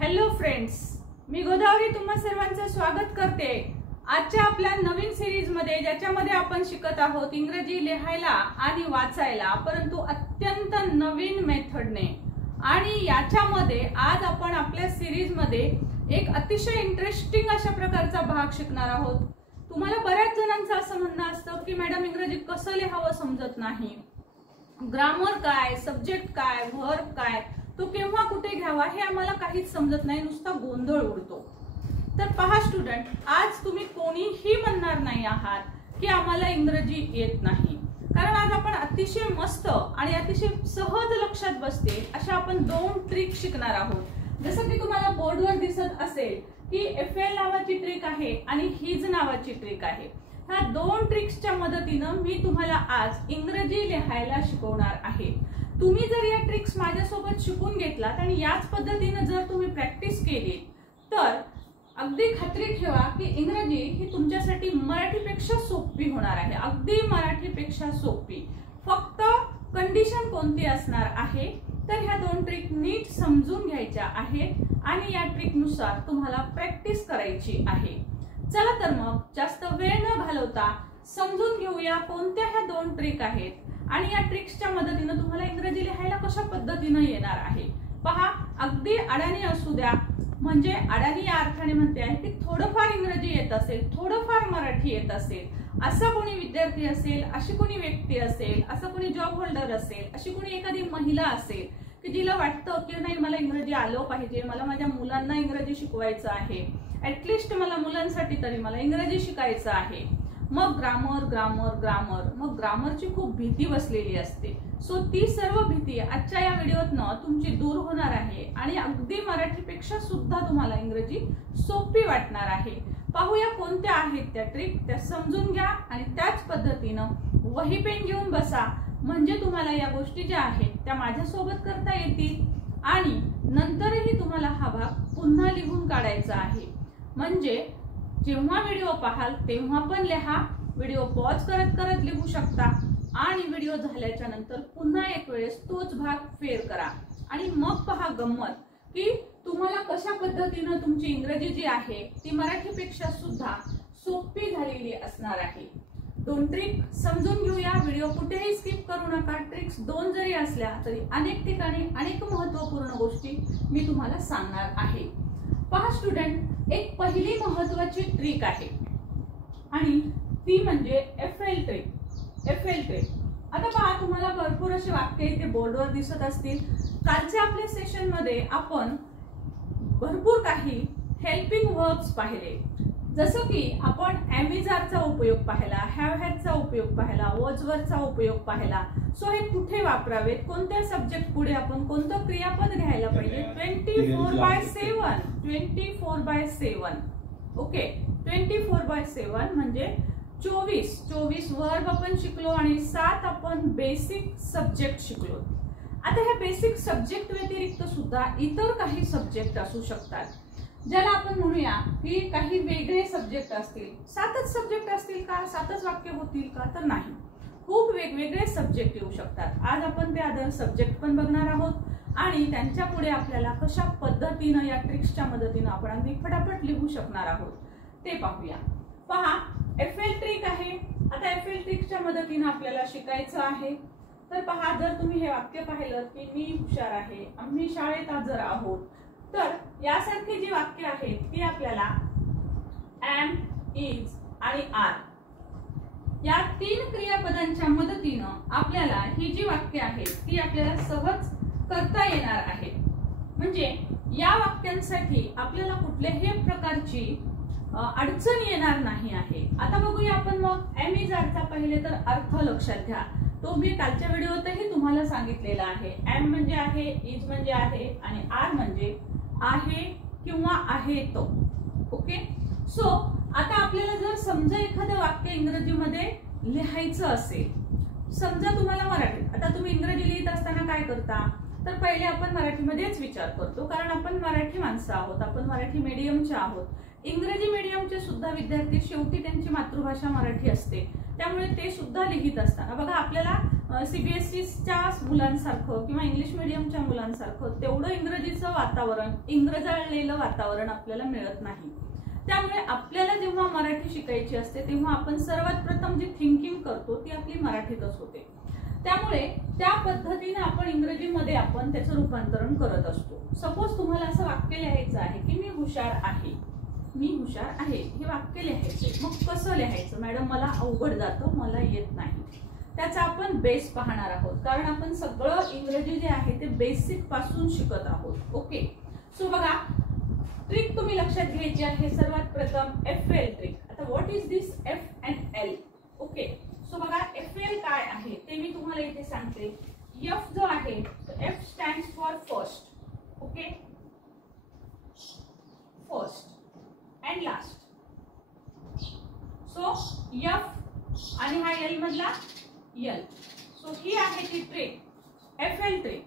Hello friends, मी गोदावरी तुम्हा सर्वांचं स्वागत करते आजच्या आपल्या नवीन सिरीज मध्ये, ज्याच्यामध्ये आपण शिकत आहोत इंग्रजी लिहायला आणि वाचायला, परंतु अत्यंत नवीन मेथडने। आणि याच्यामध्ये आज आपण आपल्या सिरीज मध्ये एक अतिशय इंटरेस्टिंग अशा प्रकारचा भाग शिकणार आहोत। तुम्हाला बऱ्याच जणांचं असं म्हणणं असतं की मॅडम इंग्रजी कसं लिहावं समजत नाही, ग्रामर काय, सब्जेक्ट काय, व्हर्ब काय, तो केव्हा कुठे घ्यावा हे आम्हाला काहीच समजत नाही, नुसता गोंधळ उडतो। तर पहा स्टुडंट, आज तुम्ही कोणीही म्हणणार नाही आहात की आम्हाला इंग्रजी येत नाही, कारण आज आपण अतिशय मस्त आणि अतिशय सहज लक्षात बसते अशा आपण दोन ट्रिक शिकणार आहोत। जसं की तुम्हाला बोर्डवर दिसत असेल की FL नावाची ट्रिक आहे आणि हिज नावाची ट्रिक आहे। ह्या दोन ट्रिक्सच्या मदतीने मी तुम्हाला आज इंग्रजी लिहायला शिकवणार आहे। तुम्ही जर या ट्रिक्स माझ्यासोबत शिकून घेतलात आणि याच पद्धतीने जर तुम्ही प्रॅक्टिस केली तर अगदी खात्री ठेवा की इंग्रजी ही तुमच्यासाठी मराठीपेक्षा सोपी होणार आहे, अगदी मराठीपेक्षा सोपी। फक्त कंडिशन कोणती असणार आहे तर ह्या दोन ट्रिक नीट समजून घ्यायच्या आहेत आणि या ट्रिकनुसार तुम्हाला प्रॅक्टिस करायची आहे। चला तर मग जास्त वेळ न घालवता समजून घेऊया कोणत्या ह्या दोन ट्रिक आहेत आणि या ट्रिक्सच्या मदतीने तुम्हाला इंग्रजी लिहायला कशा पद्धतीने येणार आहे। पहा, अगदी अडाणी असू द्या, म्हणजे अडाणी या अर्थाने म्हणते आहे की थोडंफार इंग्रजी येत असेल, थोडंफार मराठी येत असेल, असा कोणी विद्यार्थी असेल, अशी कोणी व्यक्ती असेल, असं कोणी जॉब होल्डर असेल, अशी कोणी एखादी महिला असेल की जिला वाटतं की नाही मला इंग्रजी आलं पाहिजे, मला माझ्या मुलांना इंग्रजी शिकवायचं आहे, ऍटलिस्ट मला मुलांसाठी तरी मला इंग्रजी शिकायचं आहे। मग ग्रामर ग्रामर ग्रामर, मग ग्रामरची खूप भीती बसलेली असते। सो ती सर्व भीती आजच्या या व्हिडिओतनं तुमची दूर होणार आहे आणि अगदी मराठीपेक्षा सुद्धा तुम्हाला इंग्रजी सोपी वाटणार आहे। पाहूया कोणत्या आहेत त्या ट्रिक, त्या समजून घ्या आणि त्याच पद्धतीनं वही पेन घेऊन बसा, म्हणजे तुम्हाला या गोष्टी ज्या आहेत त्या माझ्यासोबत करता येतील आणि नंतरही तुम्हाला हा भाग पुन्हा लिहून काढायचा आहे। म्हणजे जेव्हा व्हिडिओ पाहाल तेव्हा पण लिहा, व्हिडिओ पॉज करत करत लिहू शकता आणि व्हिडिओ झाल्याच्या नंतर पुन्हा एक वेळेस तोच भाग फेर करा आणि मग पहा गंमत की तुम्हाला कशा पद्धतीने तुमची इंग्रजी जी आहे ती मराठीपेक्षा सुद्धा सोपी झालेली असणार आहे। दोन ट्रिक समजून घेऊया, व्हिडिओ कुठेही स्किप करू नका। ट्रिक्स दोन जरी असल्या तरी अनेक ठिकाणी अनेक महत्त्वपूर्ण गोष्टी मी तुम्हाला सांगणार आहे। पहा स्टुडंट, एक पहिली महत्त्वाची ट्रिक आहे आणि ती म्हणजे FL ट्रिक। FL ट्रिक, आता पहा तुम्हाला भरपूर असे वाक्य इथे बोर्डवर दिसत असतील। कालच्या आपल्या सेशन मध्ये आपण भरपूर काही हेल्पिंग वर्ब्स पाहिले, जसं की आपण ॲमिजारचा उपयोग पाहिला, हॅव हॅडचा उपयोग पाहिला, वॉज वरचा उपयोग पाहिला। सो हे कुठे वापरावेत, कोणत्या सब्जेक्ट पुढे आपण कोणतं क्रियापद घ्यायला पाहिजे, 24/7, 24/7। ओके, 24/7 म्हणजे 24 वर्ब आपण शिकलो आणि 7 आपण बेसिक सब्जेक्ट शिकलो। आता ह्या बेसिक सब्जेक्ट व्यतिरिक्त सुद्धा इतर काही सब्जेक्ट असू शकतात, ज्याला आपण म्हणूया की काही वेगळे सब्जेक्ट असतील। 7च सब्जेक्ट असतील का, 7च वाक्य होतील का, तर नाही, खूप वेगवेगळे सब्जेक्ट येऊ शकतात। आज आपण ते अदर सब्जेक्ट पण बघणार आहोत आणि त्यांच्या पुढे आपल्याला कशा पद्धतीने या ट्रिक्सच्या मदतीने आपण अगदी फटाफट लिहू शकणार आहोत ते पाहूया। पहा, FL ट्रिक आहे। आता FL ट्रिकच्या मदतीने आपल्याला शिकायचं आहे। तर पहा, जर तुम्ही हे वाक्य पाहिलं की मी हुशार आहे, आम्ही शाळेत हजर आहोत, तर यासारखी जी वाक्य आहेत ती आपल्याला am, is आणि are या तीन क्रियापदांच्या मदतीनं आपल्याला ही जी वाक्य आहेत ती आपल्याला सहज करता येणार आहेत। म्हणजे या वाक्यांसाठी आपल्याला कुठल्याही प्रकारची अडचण येणार नाही आहे। आता बघूया आपण मग ॲमिजारचा पहिले तर अर्थ लक्षात घ्या, तो मी कालच्या व्हिडिओतही तुम्हाला सांगितलेला आहे। am म्हणजे आहे, is म्हणजे आहे आणि are म्हणजे आहे किंवा आहे तो। ओके, सो आता आपल्याला जर समजा एखादं वाक्य इंग्रजीमध्ये लिहायचं असेल, समजा तुम्हाला मराठीत, आता तुम्ही इंग्रजी लिहित असताना काय करता तर पहिले आपण मराठीमध्येच विचार करतो, कारण आपण मराठी माणसं आहोत, आपण मराठी मीडियमचे आहोत। इंग्रजी मीडियमचे सुद्धा विद्यार्थी शेवटी त्यांची मातृभाषा मराठी असते, त्यामुळे ते सुद्धा लिहित असताना बघा आपल्याला CBSEच्या मुलांसारखं किंवा इंग्लिश मिडियमच्या मुलांसारखं तेवढं इंग्रजीचं वातावरण, इंग्रजाळलेलं वातावरण आपल्याला मिळत नाही. त्यामुळे आपल्याला जेव्हा मराठी शिकायची असते तेव्हा आपण सर्वात प्रथम जी थिंकिंग करतो ती आपली मराठीतच होते. त्यामुळे त्या पद्धतीने आपण इंग्रजीमध्ये आपण त्याचं रूपांतरण करत असतो. सपोज तुम्हाला असं वाक्य लिहायचं आहे की मी हुशार आहे, मी हुशार आहे, हे वाक्य लिहायचे. मग कसं लिहायचं? मॅडम मला अवघड जातं, मला येत नाही. त्याचा आपण बेस पाहणार आहोत, कारण आपण सगळं इंग्रजी जे आहे ते बेसिक पासून शिकत आहोत. ओके, सो बघा, ट्रिक तुम्ही लक्षात घ्यायची आहे. सर्वात प्रथम FL ट्रिक. आता what is this F and L? Okay, so बघा FL काय आहे ते मी तुम्हाला इथे सांगते. F जो आहे F stands for first. Okay, first and last. So F आणि हा L मधला L. सो ही आहे ती ट्रिक, FL ट्रिक.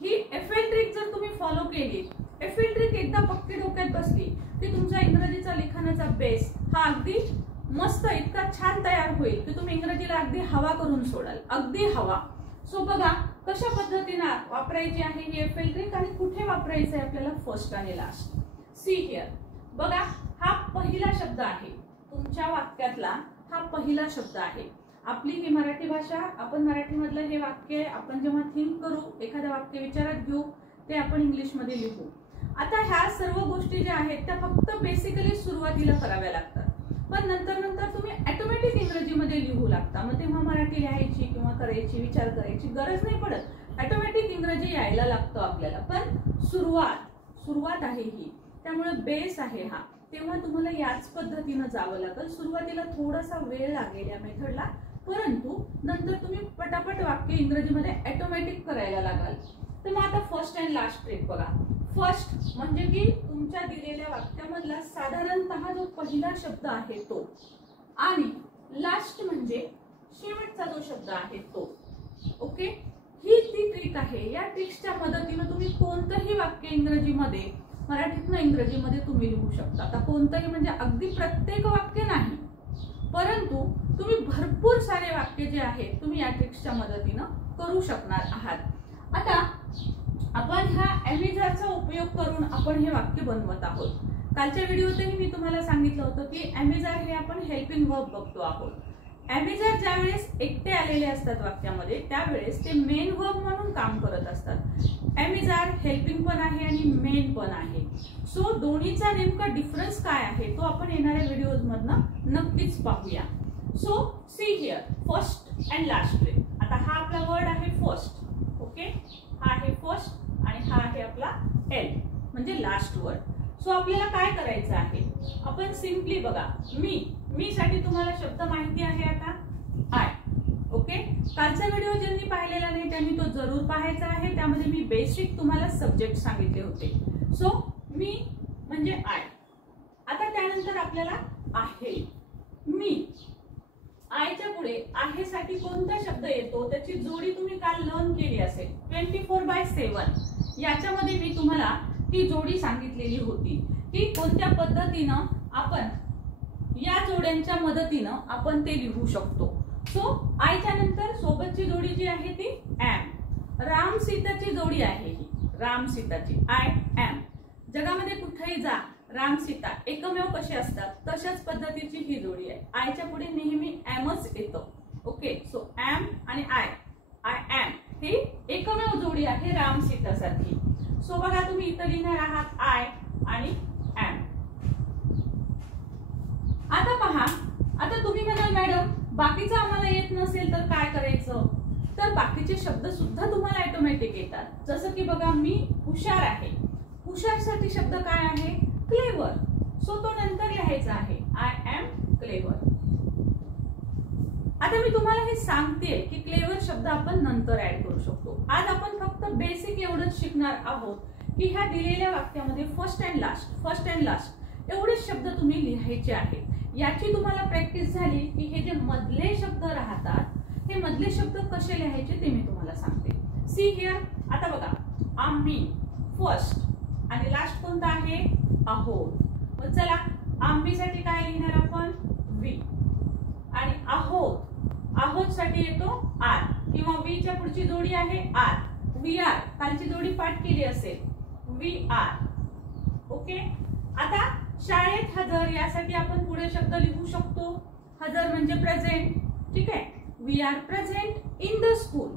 ही FL ट्रिक जर तुम्ही फॉलो केली, FL ट्रिक एकदा पक्की डोक्यात बसली की तुमचा इंग्रजीचा लिखाणाचा बेस हा अगदी मस्त इतका छान तयार होईल की तुम्ही इंग्रजीला अगदी हवा करून सोडाल, अगदी हवा. सो बघा कशा पद्धतीने वापरायची आहे ही FL ट्रिक आणि कुठे वापरायचं आहे आपल्याला, फर्स्ट आणि लास्ट. सी हिअर, बघा हा पहिला शब्द आहे तुमच्या वाक्यातला, हा पहिला शब्द आहे. आपली ही मराठी भाषा, आपण मराठीमधलं हे वाक्य आपण जेव्हा थिंक करू, एखादं वाक्य विचारात घेऊ, ते आपण इंग्लिशमध्ये लिहू. आता ह्या सर्व गोष्टी ज्या आहेत त्या फक्त बेसिकली सुरुवातीला कराव्या लागतात, पण नंतर नंतर तुम्ही ऑटोमॅटिक इंग्रजीमध्ये लिहू लागता. मग तेव्हा मराठी लिहायची किंवा करायची, विचार करायची गरज नाही पडत. ऑटोमॅटिक इंग्रजी यायला लागतं आपल्याला. पण सुरुवात आहे ही, त्यामुळे बेस आहे हा. तेव्हा तुम्हाला याच पद्धतीनं जावं लागेल. सुरुवातीला थोडासा वेळ लागेल या मेथडला, परंतु नंतर तुम्ही पटापट वाक्य इंग्रजीमध्ये ऑटोमॅटिक करायला लागाल. तर मग आता फर्स्ट अँड लास्ट ट्रिक बघा. फर्स्ट म्हणजे की तुमच्या दिलेल्या वाक्यामधला साधारणतः जो पहिला शब्द आहे तो, आणि लास्ट म्हणजे शेवटचा जो शब्द आहे तो. ओके, ही ती ट्रिक आहे. या ट्रिक्सच्या मदतीने तुम्ही कोणतंही वाक्य इंग्रजीमध्ये, मराठीतनं इंग्रजीमध्ये तुम्ही लिहू शकता. आता कोणतंही म्हणजे अगदी प्रत्येक वाक्य नाही, परंतु तुम्ही भरपूर सारे वाक्य जे आहेत तुम्ही या ट्रिक्सच्या मदतीनं करू शकणार आहात. आता आपण ह्या ॲमेझॉनचा उपयोग करून आपण हे वाक्य बनवत आहोत. कालच्या व्हिडिओतही मी तुम्हाला सांगितलं होतं की ॲमेझॉन हे आपण हेल्पिंग वर्ब बघतो आहोत. ॲमेझॉन ज्यावेळेस एकटे आलेले असतात वाक्यामध्ये त्यावेळेस ते मेन वर्ब म्हणून काम करत असतात. ॲमेझॉन हेल्पिंग पण आहे आणि मेन पण आहे. सो दोन्हीचा नेमका डिफरन्स काय आहे तो आपण येणाऱ्या व्हिडिओज मधनं नक्कीच पाहूया. So see here, first and last trick. आता हा आपला वर्ड आहे फर्स्ट. ओके, हा आहे फर्स्ट आणि हा आहे आपला L म्हणजे लास्ट वर्ड. सो आपल्याला काय करायचं आहे, आपण सिम्पली बघा, मी साठी तुम्हाला शब्द माहिती आहे आता, आय. ओके, कालचा व्हिडिओ ज्यांनी पाहिलेला नाही त्यांनी तो जरूर पाहायचा आहे. त्यामध्ये मी बेसिक तुम्हाला सब्जेक्ट सांगितले होते. सो मी म्हणजे आय. आता त्यानंतर आपल्याला आहे, मी. आयच्या पुढे आहे साठी कोणता शब्द येतो त्याची जोडी तुम्ही काल लर्न केली असेल, 24/7. याच्यामध्ये मी तुम्हाला ती जोडी सांगितलेली होती की कोणत्या पद्धतीनं आपण या जोड्यांच्या मदतीनं आपण ते लिहू शकतो. सो आयच्या नंतर सोबतची जोडी जी आहे ती एम. राम सीताची जोडी आहे ही, राम सीताची, आय एम. जगामध्ये कुठेही जा, राम सीता एकमेव कसे असतात तशाच पद्धतीची ही जोडी आहे. आयच्या पुढे नेहमी एमच येतो. ओके, सो एम आणि आय एम ही एकमेव जोडी आहे राम सीतासाठी. सो बघा तुम्ही इथं लिहिणार आहात आय आणि एम. आता पहा, आता तुम्ही म्हणाल मॅडम बाकीचं आम्हाला येत नसेल तर काय करायचं, तर बाकीचे शब्द सुद्धा तुम्हाला ऑटोमॅटिक येतात. जसं की बघा, मी हुशार आहे, हुशारसाठी शब्द काय आहे, क्लेवर. सो तो नंतर लिहायचा आहे, आय एम क्लेवर. आता मी तुम्हाला हे सांगते की क्लेवर शब्द आपण नंतर ऍड करू शकतो. आज आपण फक्त बेसिक एवढंच शिकणार आहोत की ह्या दिलेल्या वाक्यामध्ये फर्स्ट अँड लास्ट एवढेच शब्द तुम्ही लिहायचे आहेत. याची तुम्हाला प्रॅक्टिस झाली की हे जे मधले शब्द राहतात हे मधले शब्द कसे लिहायचे ते मी तुम्हाला सांगते. सी हिअर, आता बघा, आम्ही फर्स्ट आणि लास्ट कोणता आहे, आहोत. मग चला, आम्ही साठी काय लिहिणार आपण, वी. आणि आहोत साठी येतो आर. किंवा वी च्या पुढची जोडी आहे आर, वी आर कालची जोडी पाठ केली असेल, वी आर. ओके. आता शाळेत हजर यासाठी आपण पुढे शब्द लिहू शकतो. हजर म्हणजे प्रेझेंट. ठीक आहे. We are present in the school,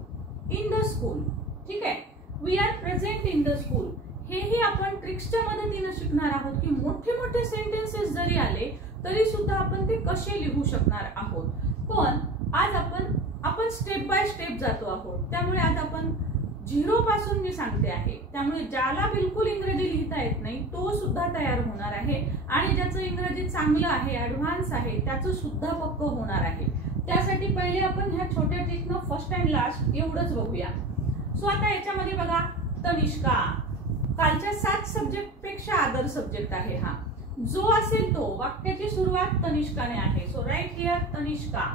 in the school. ठीक आहे. We are present in the school. हेही आपण ट्रिक्सच्या मदतीने शिकणार आहोत की मोठे मोठे सेंटेन्सेस जरी आले तरी सुद्धा आपण ते कसे लिहू शकणार आहोत. पण आज आपण स्टेप बाय स्टेप जातो आहोत. त्यामुळे आज आपण झिरो पासून मी सांगते आहे. त्यामुळे ज्याला बिलकुल इंग्रजी लिहिता येत नाही तो सुद्धा तयार होणार आहे आणि ज्याचं इंग्रजी चांगलं आहे, ऍडव्हान्स आहे, त्याचं सुद्धा पक्क होणार आहे. त्यासाठी पहिले आपण ह्या छोट्या ट्रिकनं फर्स्ट अँड लास्ट एवढंच बघूया. सो आता याच्यामध्ये बघा, तनिष्का कालच्या 7 सब्जेक्ट पेक्षा आदर सब्जेक्ट आहे हा. जो असेल तो, वाक्याची सुरुवात तनिष्काने आहे. So right here Tanishka,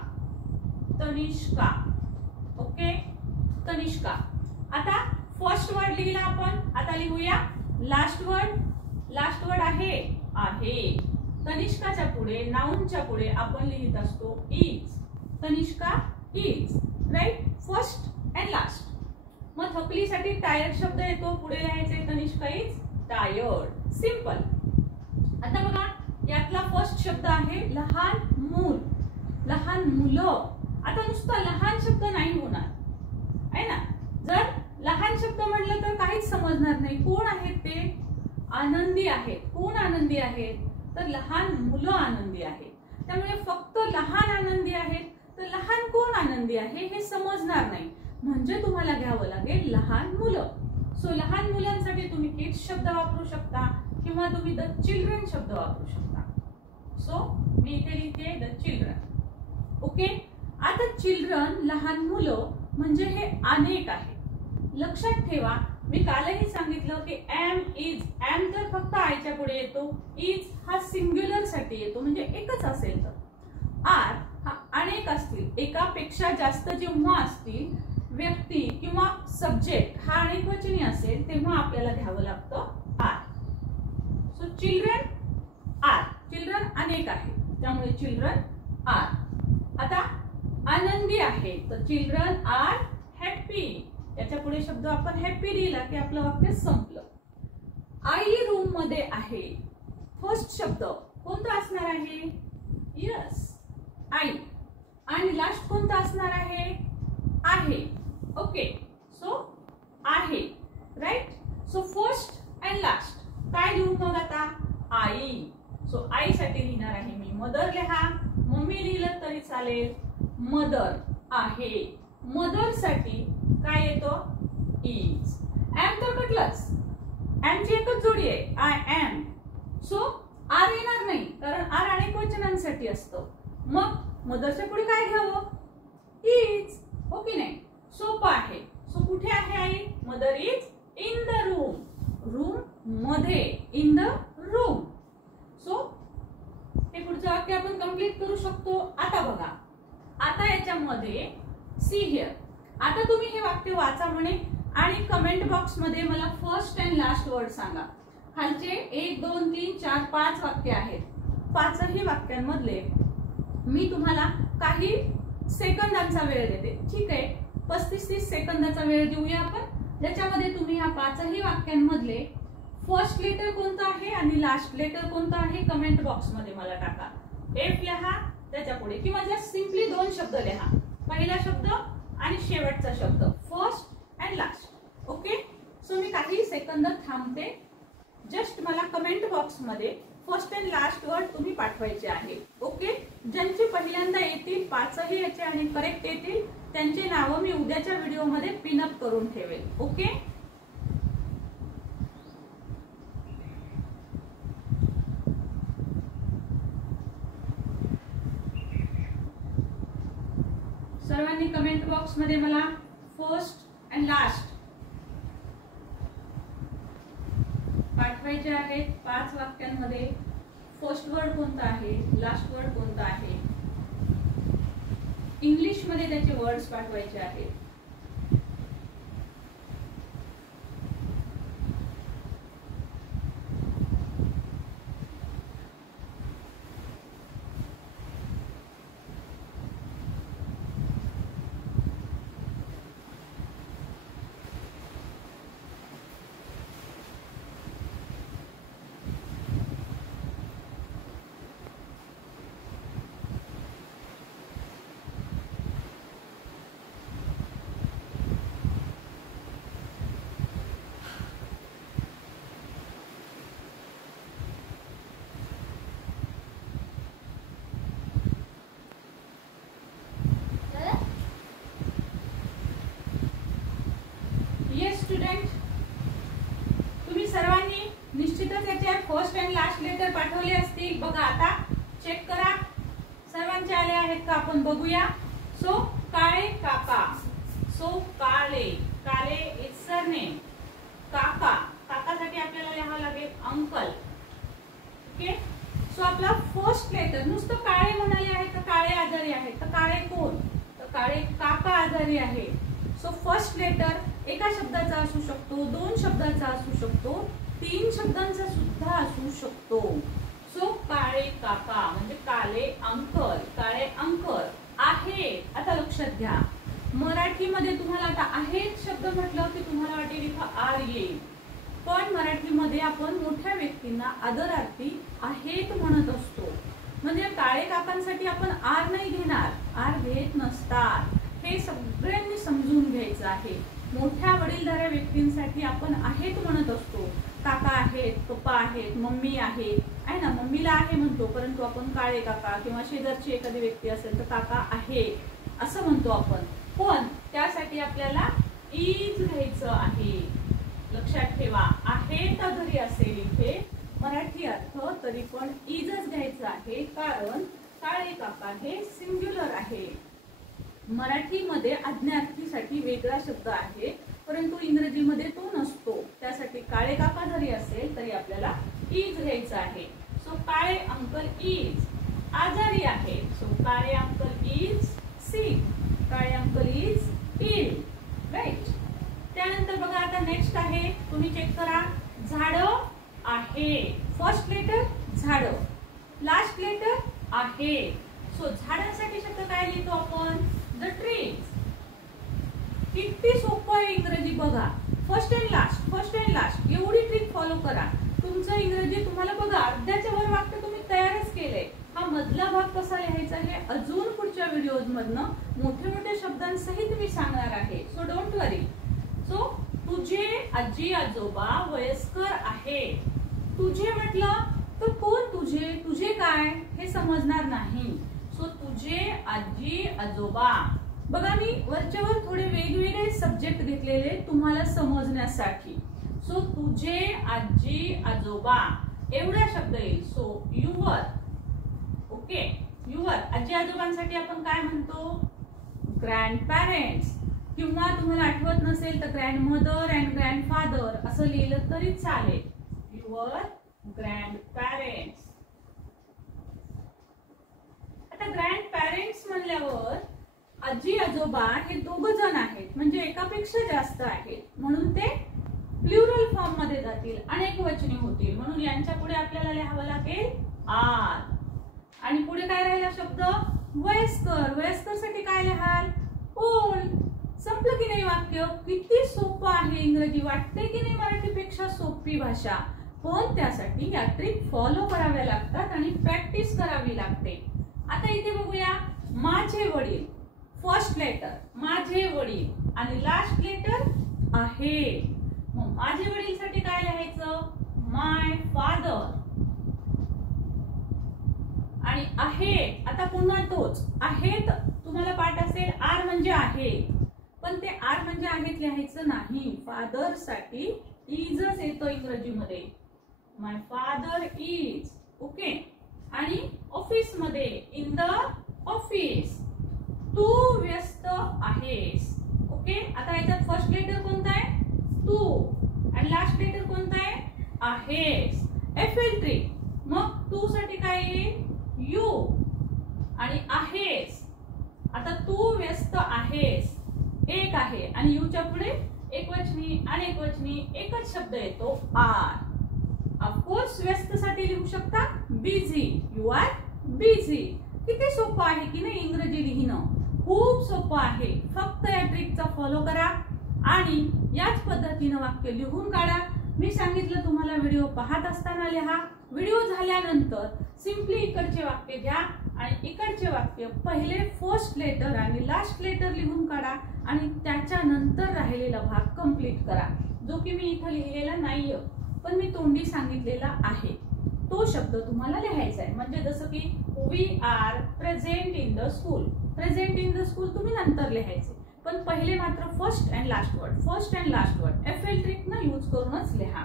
Tanishka. Okay, Tanishka. आता फर्स्ट वर्ड लिहिला आपण, आता लिहूया लास्ट वर्ड. लास्ट वर्ड आहे आहे. तनिष्काच्या पुढे, नाउनच्या पुढे आपण लिहित असतो is. Tanishka is. Right, first and last. मग थकलीसाठी टायर्ड शब्द येतो, पुढे लिहायचे तनिष्का इज टायर्ड. सिंपल. आता बघा, यातला फर्स्ट शब्द आहे लहान मूल, लहान मुलं. आता नुसता लहान शब्द नाही होणार आहे ना. जर लहान शब्द म्हटलं तर काहीच समजणार नाही. कोण आहेत ते? आनंदी आहेत. कोण आनंदी आहेत? तर लहान मुलं आनंदी आहेत. त्यामुळे फक्त लहान आनंदी आहेत तर लहान कोण आनंदी आहे हे समजणार नाही. म्हणजे तुम्हाला घ्यावं लागेल लहान मुलं. सो लहान मुलांसाठी तुम्ही किड्स शब्द वापरू शकता किंवा तुम्ही द चिल्ड्रन शब्द वापरू शकता. सो मी इथे लिहिते द चिल्ड्रन. ओके. आता चिल्ड्रन, लहान मुलं म्हणजे हे अनेक आहे. लक्षात ठेवा, मी कालही सांगितलं की एम इज. एम तर फक्त आयच्या पुढे येतो, इज हा सिंग्युलर साठी येतो म्हणजे एकच असेल तर. आर हा अनेक असतील, एकापेक्षा जास्त जेव्हा असतील व्यक्ती किंवा सब्जेक्ट हा अनेकवचनी असेल तेव्हा आपल्याला घ्यावं लागतं are. So children are. Children अनेक आहे त्यामुळे चिल्ड्रन आर. आता आनंदी आहे तर चिल्ड्रन आर हॅपी. याच्या पुढे शब्द आपण हॅपी लिहिला की आपलं वाक्य संपलं. आई रूम मध्ये आहे. फर्स्ट शब्द कोणता असणार आहे? Yes, I. आणि लास्ट कोणता असणार आहे? आहे. ओके. सो आहे. Right. So first and last काय लिहू मग आता? आई. सो आईसाठी लिहिणार आहे मी मदर. लिहा, मम्मी लिहिलं तरी चालेल. मदर आहे. मदर साठी काय येतो? इज. एम तर कटलंच. एम ची एकच जोडी आहे, आय एम. सो आर येणार नाही कारण आर अनेक वचनांसाठी असतं. मग मदरच्या पुढे काय घ्यावं? इज. हो की नाही? सोपं आहे. सो कुठे आहे आई? Mother is in the room. Room मध्ये, इन द रूम. सो हे पुढचं वाक्य आपण कंप्लीट करू शकतो. आता बघा, आता याच्यामध्ये सी हिअर. आता तुम्ही हे वाक्य वाचा म्हणे आणि कमेंट बॉक्स मध्ये मला फर्स्ट अँड लास्ट वर्ड सांगा. खालचे 1 2 3 4 5 वाक्य आहेत. 5ही वाक्यांमधले मी तुम्हाला काही सेकंदांचा वेळ देते. ठीक आहे, 35-30 सेकंदाचा वेळ देऊया आपण, ज्याच्यामध्ये तुम्ही ह्या 5ही वाक्यांमधले फर्स्ट लेटर कोणतं आहे आणि लास्ट लेटर कोणतं आहे कमेंट बॉक्स मध्ये मला टाका. एफ लिहा त्याच्या पुढे किंवा जस्ट सिम्पली 2 शब्द लिहा. पहिला शब्द आणि शेवटचा शब्द, first and last. Okay. So मी काही सेकंद थांबते. जस्ट मला कमेंट बॉक्स मध्ये फर्स्ट अँड लास्ट वर्ड तुम्ही पाठवायचे आहे. ओके. ज्यांचे पहिल्यांदा येतील 5ही याचे आणि करेक्ट येतील त्यांचे नाव मी उद्याच्या व्हिडिओ मध्ये पिनअप करून ठेवेल. ओके. सर्वांनी कमेंट बॉक्स मध्ये मला फर्स्ट अँड लास्ट पाठवायचे आहेत. 5 वाक्यांमध्ये फर्स्ट वर्ड कोणता आहे, लास्ट वर्ड कोणता आहे, इंग्लिश मध्ये त्याचे वर्ड्स पाठवायचे आहेत. निश्चितच याचे फर्स्ट अँड लास्ट लेटर पाठवले असतील. बघा आता चेक करा सर्वांचे आले आहेत का आपण बघूया. सो काळे काका, so Kale, Kale is surname. काका, काकासाठी आपल्याला लिहावं लागेल अंकल. ओके, सो आपला फर्स्ट लेटर नुसतं काळे म्हणाले आहे तर काळे आजारी आहे, तर काळे कोण, तर काळे काका आजारी आहे. सो फर्स्ट लेटर एका शब्दाचा असू शकतो, दोन शब्दाचा असू शकतो, तीन शब्दांचा सुद्धा असू शकतो. सो काळे काका म्हणजे काळे अंकल, काळे अंकल आहे. आता लक्षात घ्या मराठीमध्ये तुम्हाला आता आहे शब्द म्हटलं की तुम्हाला वाटेल इथं आर येईल, पण मराठीमध्ये आपण मोठ्या व्यक्तींना आदरार्थी आहेत म्हणत असतो. म्हणजे काळे काकांसाठी आपण आर नाही घेणार, आर घेत नसतात. हे सगळ्यांनी समजून घ्यायचं आहे. मोठ्या वडीलधाऱ्या व्यक्तींसाठी आपण आहेत म्हणत असतो. काका आहेत, पप्पा आहेत, मम्मी आहे ना, मम्मीला आहे म्हणतो, परंतु आपण काळे काका किंवा शेजारची एखादी व्यक्ती असेल तर काका आहे असं म्हणतो आपण. पण त्यासाठी आपल्याला इज घ्यायचं आहे. लक्षात ठेवा आहे तर जरी असेल इथे मराठी अर्थ तरी पण इजच घ्यायचं आहे, कारण काळे काका हे सिंग्युलर आहे. मराठीमध्ये आज्ञार्थीसाठी वेगळा शब्द आहे, परंतु इंग्रजीमध्ये तो नसतो. त्यासाठी काळे काका जरी असेल तरी आपल्याला इज घ्यायचं आहे. सो काळे अंकल इज आजारी आहे. So Kale uncle is sick, Kale uncle is ill. Right. त्यानंतर बघा आता नेक्स्ट आहे, तुम्ही चेक करा. झाडं आहे. फर्स्ट लेटर झाड, लास्ट लेटर आहे. सो झाडांसाठी शब्द काय लिहितो आपण, द ट्रीज. किती सोपं आहे इंग्रजी बघा. First and last, first and last एवढी ट्रिक फॉलो करा. तुमचं इंग्रजी तुम्हाला बघा अर्ध्याच्या वर वाक्य तुम्ही तयारच केले. हा मधला भाग कसा लिहायचा हे अजून पुढच्या व्हिडिओज मधनं मोठे मोठे शब्दांसहित मी सांगणार आहे. So don't worry. सो तुझे आजी आजोबा वयस्कर आहे. तुझे म्हटलं तर कोण तुझे, तुझे काय हे समजणार नाही. सो तुझे आजी आजोबा. बघा मी वरच्यावर थोडे वेगवेगळे सब्जेक्ट घेतलेले तुम्हाला समजण्यासाठी. सो तुझे आजी आजोबा एवढा शब्द येईल. So your. Okay, your. आजी आजोबांसाठी आपण काय म्हणतो, ग्रँड पॅरेंट्स, किंवा तुम्हाला आठवत नसेल तर ग्रँड मदर अँड ग्रँडफादर असं लिहिलं तरी चालेल. Your grand parents. आता ग्रँड पॅरेंट्स म्हणल्यावर आजी आजोबा हे दोघ जण आहेत, म्हणजे एकापेक्षा जास्त आहेत, म्हणून ते प्लुरल फॉर्म मध्ये जातील, अनेक वचनी होतील. म्हणून यांच्या पुढे आपल्याला लिहावं लागेल आर. आणि पुढे काय राहिला शब्द, वयस्कर. वयस्कर साठी काय लिहाल, ओल्ड. संपलं की नाही वाक्य. किती सोपं आहे इंग्रजी. वाटते की नाही मराठीपेक्षा सोपी भाषा, पण त्यासाठी या ट्रिक फॉलो कराव्या लागतात आणि प्रॅक्टिस करावी लागते. आता इथे बघूया, माझे वडील. फर्स्ट लेटर माझे वडील आणि लास्ट लेटर आहे. मग माझे वडील साठी काय लिहायचं, माय फादर. आणि आहे, आता पुन्हा तोच आहेत. तुम्हाला पाठ असेल आर म्हणजे आहे, पण ते आर म्हणजे आहेत लिहायचं नाही. फादर साठी इजच येतो इंग्रजीमध्ये. माय फादर इज. ओके. आणि ऑफिस मध्ये इन द ऑफिस. तू व्यस्त आहेस. ओके. आता याच्यात फर्स्ट लेटर कोणता आहे, तू, आणि लास्ट लेटर कोणता आहे, आहेस. FL tree. मग तू साठी काय येईल, यू, आणि आहेस. आता तू व्यस्त आहेस एक आहे, आणि यूच्या पुढे एकवचनी अनेकवचनी एकच शब्द येतो, आर. ऑफकोर्स व्यस्त साठी लिहू शकता बिझी. You R busy. किती सोपं आहे की नाही इंग्रजी लिहिणं. खूप सोपं आहे. फक्त या ट्रिकचा फॉलो करा आणि याच पद्धतीनं वाक्य लिहून काढा. मी सांगितलं तुम्हाला व्हिडिओ पाहत असताना लिहा. व्हिडिओ झाल्यानंतर सिंपली इकडचे वाक्य घ्या आणि इकडचे वाक्य पहिले फर्स्ट लेटर आणि लास्ट लेटर लिहून काढा आणि त्याच्यानंतर राहिलेला भाग कंप्लीट करा, जो की मी इथं लिहिलेला नाहीये, पण मी तोंडी सांगितलेला आहे. तो शब्द तुम्हाला लिहायचा आहे. म्हणजे जसं की we are present in the school. Present in the school तुम्ही नंतर लिहायचे, पण पहिले मात्र first and last word, first and last word FL trick ना यूज करूनच लिहा.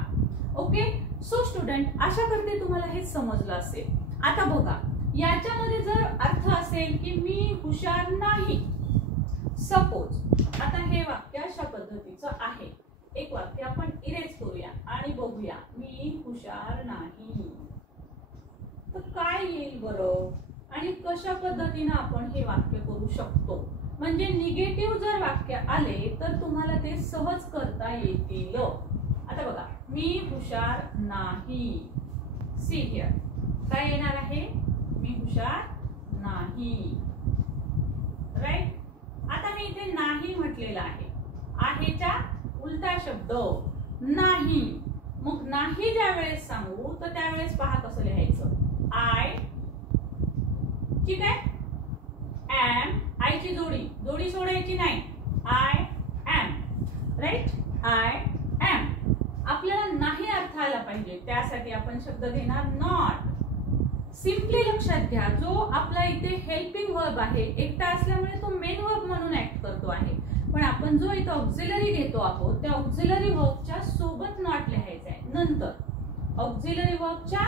ओके. सो स्टुडंट, आशा करते तुम्हाला हे समजलं असेल. आता बघा, याच्यामध्ये जर अर्थ असेल की मी हुशार नाही, सपोज आता हे वाक्य अशा पद्धतीचं आहे. एक वाक्य आपण इरेज करूया आणि बघूया, मी हुशार नाही, तर काय येईल बरं आणि कशा पद्धतीने आपण हे वाक्य करू शकतो. म्हणजे निगेटिव्ह जर वाक्य आले तर तुम्हाला ते सहज करता येतील. आता बघा, मी हुशार नाही, सी हिअर काय येणार आहे, मी हुशार नाही, राईट. आता मी इथे नाही म्हटलेलं आहे, आहेच्या उलटा शब्द नाही. मग नाही ज्या वेळेस सांगू तर त्यावेळेस पहा कसं लिहायचं, आय, ठीक आहे, एम, आयची जोडी सोडायची नाही, I am, right, I am. आपल्याला नाही अर्थ आला पाहिजे त्यासाठी आपण शब्द घेणार नॉट. सिम्पली लक्षात घ्या, जो आपला इथे हेल्पिंग वर्ब आहे, एकटा असल्यामुळे तो मेन वर्ब म्हणून ऍक्ट करतो आहे, पण आपण जो इथे ऑक्झिलरी घेतो आहोत त्या ऑक्झिलरी वर्बच्या सोबत नॉट लिहायचा आहे. नंतर ऑक्झिलरी वर्बच्या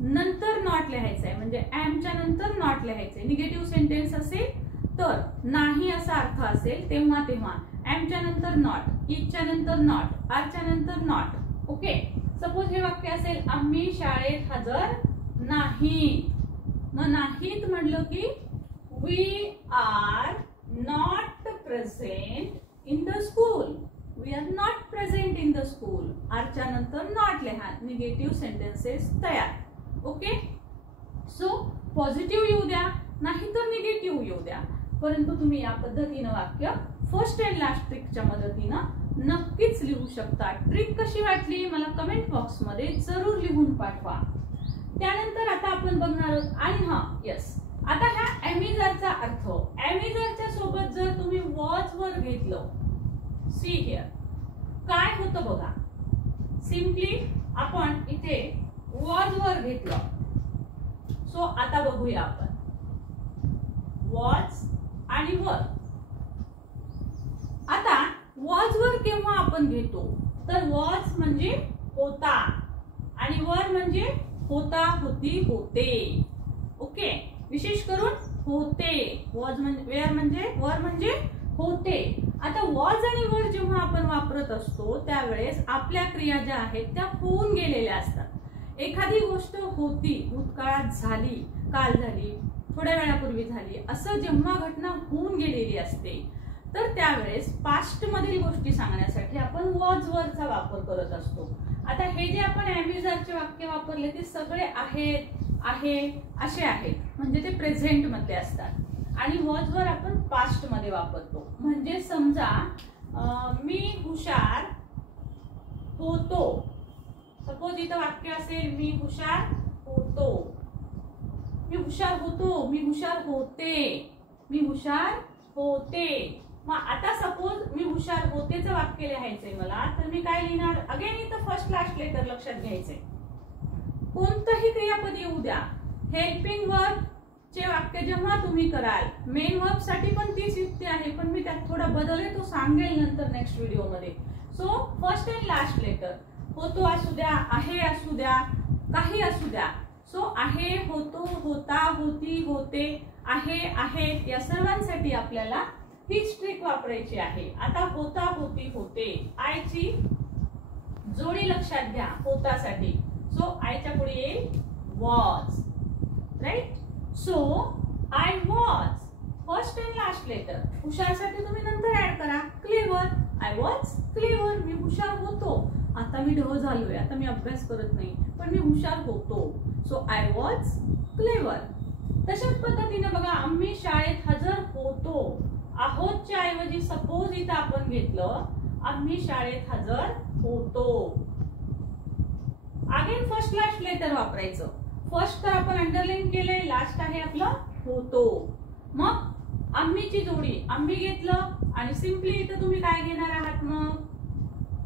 नंतर नॉट लिहायचा आहे, म्हणजे एमच्या नंतर नॉट लिहायचंय. निगेटिव्ह सेंटेन्स असेल तर नाही असा अर्थ असेल तेव्हा एमच्या नंतर नॉट, इजच्या नंतर नॉट, आरच्या नंतर नॉट. ओके, सपोज हे वाक्य असेल, आम्ही शाळेत हजर नाही. मग नाहीत म्हटलं की we are not present in the school, we are not present in the school. आरच्या नंतर नॉट लिहा, निगेटिव्ह सेंटेन्सेस तयार. ओके, सो पॉझिटिव्ह येऊ द्या नाही तर निगेटिव्ह येऊ द्या, परंतु तुम्ही या पद्धतीनं वाक्य फर्स्ट अँड लास्ट ट्रिकच्या मदतीनं नक्कीच लिहू शकता. ट्रिक कशी वाटली मला कमेंट बॉक्स मध्ये जरूर लिहून पाठवा. त्यानंतर आता आपण बघणार आहोत, आणि हा यस, आता ह्या एमिजरचा अर्थ, एमिजरच्या सोबत जर तुम्ही वॉज वर घेतलं, सी हिअर काय होतं बघा. सिम्पली आपण इथे वॉज वर घेतलं, सो आता बघूया आपण वॉज आणि वर. आता वॉज वर केव्हा आपण घेतो तर वॉज म्हणजे होता आणि वर म्हणजे होता, होती, होते. ओके, विशेष करून होते. वॉज म्हणजे वेअर म्हणजे वर म्हणजे होते. आता वॉज आणि वर जेव्हा आपण वापरत असतो त्यावेळेस आपल्या क्रिया ज्या आहेत त्या होऊन गेलेल्या असतात. एखादी गोष्ट होती, भूतकाळात झाली, काल झाली, थोड्या वेळापूर्वी झाली, असं जेव्हा घटना होऊन गेलेली असते तर त्यावेळेस पास्ट मधील गोष्टी सांगण्यासाठी आपण वॉज वरचा वापर करत असतो. आता हे जे आपण एमिजरचे वाक्य वापरले ते सगळे आहेत, आहे, असे आहेत, म्हणजे ते प्रेझेंट मध्ये असतात आणि वॉज वर आपण पास्ट मध्ये वापरतो. म्हणजे समजा मी हुशार होतो, सपोज इथं वाक्य असेल, मी हुशार होतो, मी हुशार होतो, मी हुशार होते, मी हुशार होते. मग आता सपोज मी हुशार होतेचं वाक्य लिहायचंय मला, तर मी काय लिहिणार, अगेन इथं फर्स्ट लास्ट लेटर लक्षात घ्यायचंय. कोणतंही क्रियापद येऊ द्या, हेल्पिंग वर्ब चे वाक्य जेव्हा तुम्ही कराल, मेन वर्ब साठी पण तीच युक्ती आहे, पण मी त्यात थोडा बदल आहे तो सांगेल नंतर नेक्स्ट व्हिडिओ मध्ये. So first and last letter, होतो असू द्या, आहे असू द्या, काही असू द्या. सो आहे, होतो, होता, होती, होते, आहे, आहेत, या सर्वांसाठी आपल्याला हीच ट्रिक वापरायची आहे. आता होता, होती, होते, आयची जोडी लक्षात घ्या होतासाठी. सो आयच्या पुढे येईल was, right. So I was, first and last letter. हुशारसाठी तुम्ही नंतर ऍड करा क्लेवर, आय वॉज क्लेवर, मी हुशार होतो. आता मी ढ झालोय, आता मी अभ्यास करत नाही, पण मी हुशार होतो. So I was clever. तशाच पद्धतीने बघा, आम्ही शाळेत हजर होतो, आहोतच्या ऐवजी सपोज इथं आपण घेतलं, आम्ही शाळेत हजर होतो. अगेन फर्स्ट लास्ट लेटर वापरायचं. फर्स्ट तर आपण अंडरलाईन केलंय, लास्ट आहे आपलं होतो. मग आम्हीची जोडी, आम्ही घेतलं आणि सिम्पली इथं तुम्ही काय घेणार आहात, मग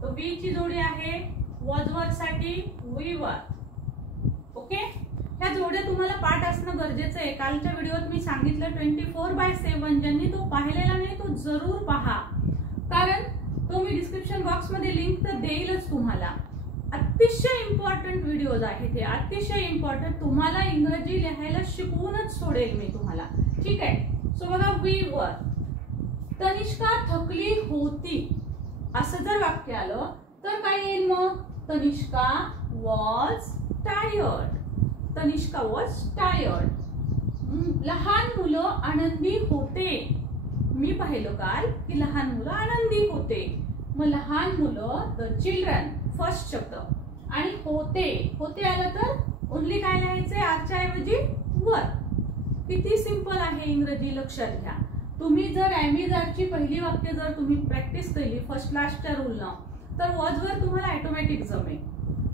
तो वी ची जोडी आहे वॉज वर साठी वी वर. ओके, ह्या जोड्या तुम्हाला पाठ असणं गरजेचं आहे. कालच्या व्हिडिओत मी सांगितलं 24/7, ज्यांनी तो पाहिलेला नाही तो जरूर पहा, कारण तो मी डिस्क्रिप्शन बॉक्स मध्ये लिंक तर देईलच तुम्हाला. अतिशय इम्पॉर्टंट व्हिडिओज आहेत हे, अतिशय इम्पॉर्टंट. तुम्हाला इंग्रजी लिहायला शिकवूनच सोडेल मी तुम्हाला, ठीक आहे. सो बघा, वी वर, तनिष्का थकली होती असं जर वाक्य आलं तर काय येईल मग? Tanishka was tired. Tanishka was tired. लहान मुलं आनंदी होते. मी पाहिलं काल की लहान मुलं आनंदी होते. मग लहान मुलं, द चिल्ड्रन, फर्स्ट शब्द, आणि होते, होते आलं तर ओनली काय लिहायचंय? आजच्या ऐवजी वर. किती सिंपल आहे इंग्रजी, लक्षात घ्या. तुम्ही जर ॲमिजार्डची पहिली वाक्य जर तुम्ही प्रॅक्टिस केली फर्स्ट लास्टच्या रूलनं, तर वॉजवर तुम्हाला ऑटोमॅटिक जमेल.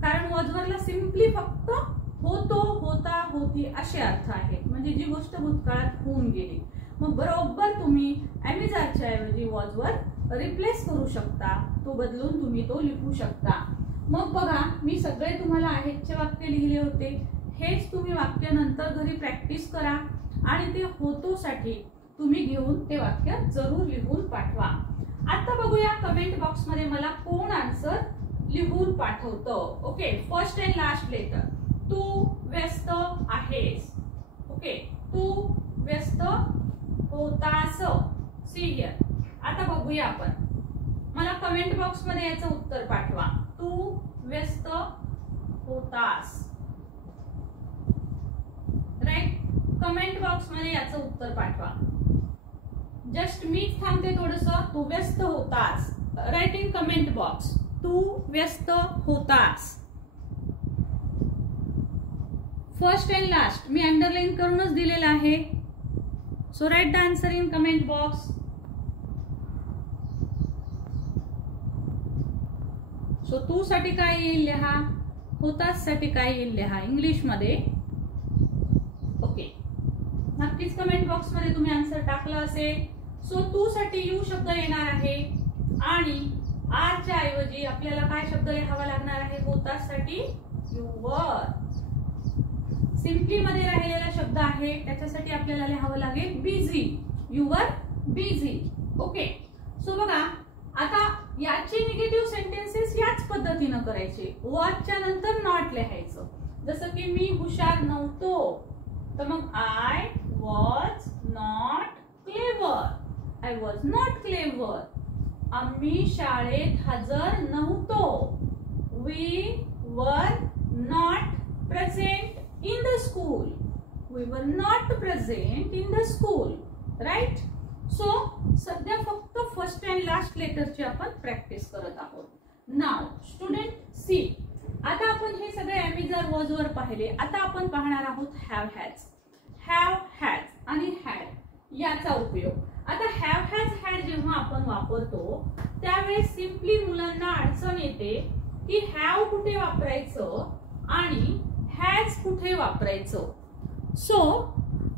कारण वॉजवरला सिम्पली फक्त होतो, होता, होती असे अर्थ आहेत, म्हणजे जी गोष्ट भूतकाळात होऊन गेली. मग बरोबर तुम्ही ॲमिजार्डच्या ऐवजी वॉजवर रिप्लेस करू शकता, तो बदलून तुम्ही तो लिहू शकता. मग बघा, मी सगळे तुम्हाला आहेतचे वाक्य लिहिले होते. हेच तुम्ही वाक्य नंतर घरी प्रॅक्टिस करा आणि ते होतोसाठी तुम्ही घेऊन ते वाक्य जरूर लिहून पाठवा. आता बघूया कमेंट बॉक्स मध्ये मला कोण आन्सर लिहून पाठवतं. Okay, first and last letter. तू व्यस्त आहेस. ओके, तू व्यस्त होतास. See here. आता बघूया आपण, मला कमेंट बॉक्स मध्ये याचं उत्तर पाठवा. तू व्यस्त होतास. राईट, कमेंट बॉक्स मध्ये याचं उत्तर पाठवा. जस्ट मीच थांबते थोडस. तू व्यस्त होतास. राईट इन कमेंट बॉक्स, तू व्यस्त होतास. फर्स्ट अँड लास्ट मी अंडरलाईन करूनच दिलेला आहे. So write the answer in comment box. So तू साठी काय येईल लिहा, होतास साठी काय येईल लिहा इंग्लिश मध्ये. ओके, नक्कीच कमेंट बॉक्स मध्ये तुम्ही आन्सर टाकला असेल. सो तू साठी यू शब्द येणार आहे आणि आरच्या ऐवजी आपल्याला काय शब्द लिहावा लागणार आहे? होतास साठी युवर. सिम्पली मध्ये राहिलेला शब्द आहे त्याच्यासाठी आपल्याला लिहावं लागेल busy. Your busy. Okay, so बघा, आता याचे निगेटिव्ह सेंटेन्सेस याच पद्धतीनं करायचे. वॉजच्या नंतर नॉट लिहायचं. जसं की मी हुशार नव्हतो, तर मग I was not clever. I was not clever. आम्ही शाळेत हजर नव्हतो. We were not present in the school. We were not present in the school. Right. So सध्या फक्त फर्स्ट अँड लास्ट लेटरची आपण प्रॅक्टिस करत आहोत. नाव स्टुडंट सी. आता आपण हे सगळे ॲमिजार वॉजवर पाहिले. आता आपण पाहणार आहोत हॅव हॅज. हॅव हॅज आणि हॅड याचा उपयोग. आता हॅव हॅज हॅड जेव्हा आपण वापरतो त्यावेळेस सिम्पली मुलांना अडचण येते की हॅव कुठे वापरायचं आणि हॅज कुठे वापरायचं. सो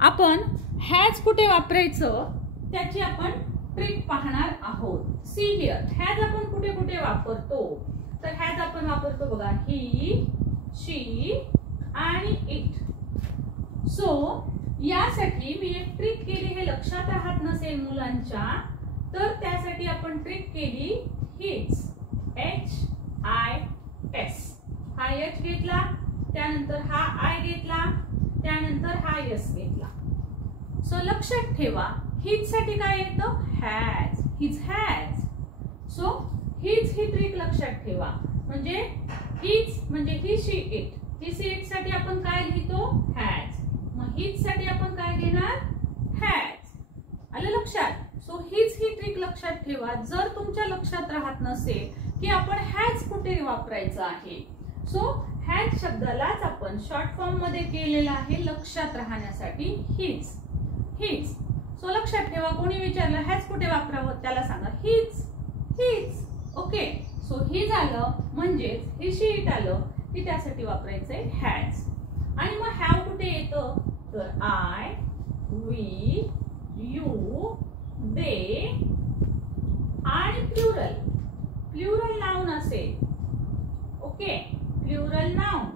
आपण हॅज कुठे वापरायचं त्याची आपण ट्रिक पाहणार आहोत. See here. हॅज आपण कुठे कुठे वापरतो, तर हॅज आपण वापरतो बघा ही, शी आणि इट. सो यासाठी मी एक ट्रिक केली, हे लक्षात राहत नसेल मुलांच्या, तर त्यासाठी आपण ट्रिक केली हिज. HIS. हा H घेतला, त्यानंतर हा I घेतला, त्यानंतर हा S घेतला. सो लक्षात ठेवा हिज साठी काय येतं? Has. His has. So his he trick लक्षात ठेवा. म्हणजे हिज म्हणजे ही, शी, इट. ही, शी, इट साठी आपण काय लिहितो? हॅज. मग हिज साठी आपण काय घेणार? हॅज. आलं लक्षात? सो हिज ही ट्रिक लक्षात ठेवा. जर तुमच्या लक्षात राहत नसेल की आपण हॅज कुठे वापरायचं आहे, सो हॅज शब्दालाच आपण शॉर्ट फॉर्म मध्ये केलेला आहे लक्षात राहण्यासाठी हिज. हिज. सो लक्षात ठेवा, कोणी विचारलं हॅज कुठे वापरावं त्याला सांगा his. His. Okay. So his आलं म्हणजेच ही, शी, इट आलं की त्यासाठी वापरायचंय हॅज. आणि मग हॅव कुठे येतं? तर आय, वी, यू, दे आणि प्लुरल. प्लुरल नाउन असेल. Okay, plural noun.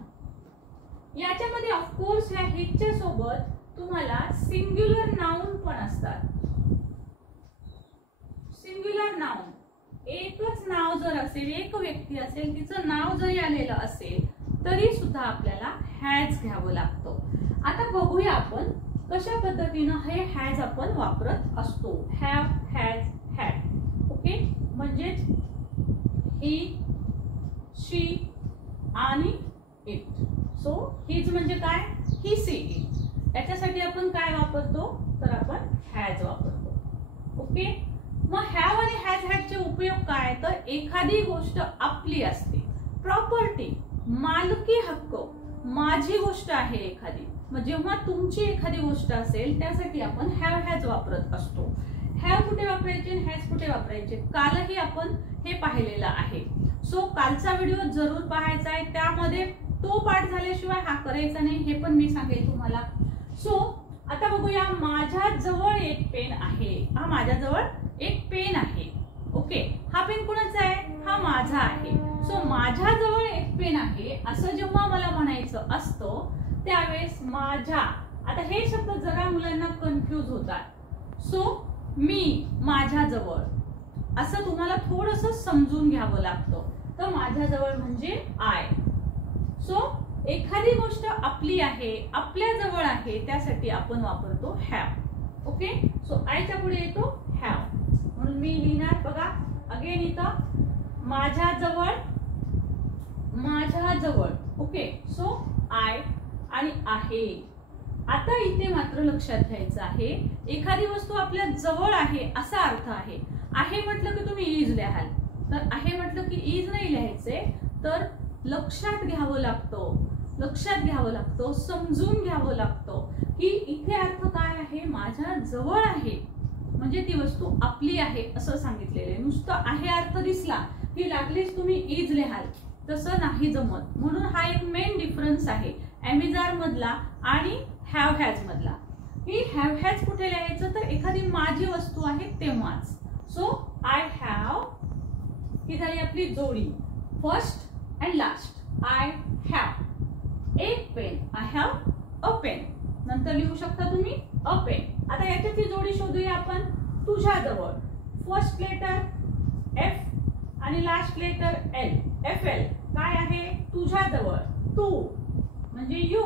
याच्यामध्ये ऑफकोर्स ह्या हिजच्या सोबत तुम्हाला सिंग्युलर नाउन पण असतात. सिंग्युलर नाउन एकच नाव जर असेल, एक व्यक्ती असेल, तिचं नाव जरी आलेलं असेल तरी सुद्धा आपल्याला हॅज घ्यावं लागतं. आता बघूया आपण कशा पद्धतीनं हे हॅज आपण वापरत असतो. Have, has, had. ओके, म्हणजेच ही, शी आणि इट. सो हिज म्हणजे काय? ही, सी, इट. याच्यासाठी आपण काय वापरतो? तर आपण हॅज वापरतो. ओके, मग हॅव आणि हॅज हॅडचे उपयोग काय? तर एखादी गोष्ट आपली असते, प्रॉपर्टी, मालकी हक्क, माझी गोष्ट आहे एखादी. मग जेव्हा तुमची एखादी गोष्ट असेल त्यासाठी आपण हॅव हॅज वापरत असतो. हॅव कुठे वापरायचे, हॅज कुठे वापरायचे कालही आपण हे पाहिलेलं आहे. सो कालचा व्हिडिओ जरूर पाहायचा आहे, त्यामध्ये तो पाठ झाल्याशिवाय हा करायचा नाही हे पण मी सांगेल तुम्हाला. सो आता बघूया, माझ्या जवळ एक पेन आहे. हा माझ्याजवळ एक पेन आहे. ओके, हा पेन कुणाचा आहे? हा माझा आहे. सो माझ्याजवळ एक पेन आहे असं जेव्हा मला म्हणायचं असतं त्यावेळेस माझ्या, आता हे शब्द जरा मुलांना कन्फ्यूज होतात. सो मी, माझ्याजवळ असं तुम्हाला थोडंसं समजून घ्यावं लागतं. तर माझ्याजवळ म्हणजे आय. सो एखादी गोष्ट आपली आहे, आपल्या जवळ आहे, त्यासाठी आपण वापरतो हॅव. ओके, सो आयच्या पुढे येतो हॅव. म्हणून मी लिहिणार बघा अगेन इथं माझ्याजवळ, माझ्याजवळ. ओके, सो आय आणि आहे. आता इथे मात्र लक्षात घ्यायचं आहे, एखादी वस्तू आपल्या जवळ आहे असा अर्थ आहे. आहे म्हटलं की तुम्ही इज लिहाल, तर आहे म्हटलं की इज नाही लिहायचे. तर लक्षात घ्यावं लागतं, लक्षात घ्यावं लागतं, समजून घ्यावं लागतं की इथे अर्थ काय आहे? माझ्या जवळ आहे म्हणजे ती वस्तू आपली आहे असं सांगितलेले. नुसतं आहे अर्थ दिसला की लागलीच तुम्ही इज लिहाल, तसं नाही जमत. म्हणून हा एक मेन डिफरन्स आहे एमिजार मधला आणि हॅव हॅज मधला. की हॅव हॅज कुठे लिहायचं? तर एखादी माझी वस्तू आहे तेव्हाच. सो आय हॅव, ही झाली आपली जोडी, first and last. I have एक pen, I have a pen. नंतर लिहू शकता तुम्ही अ पेन. आता याच्यातली जोडी शोधूया आपण. तुझ्याजवळ, फर्स्ट लेटर एफ आणि last letter L, F L. काय आहे? तुझ्याजवळ, तू म्हणजे यू.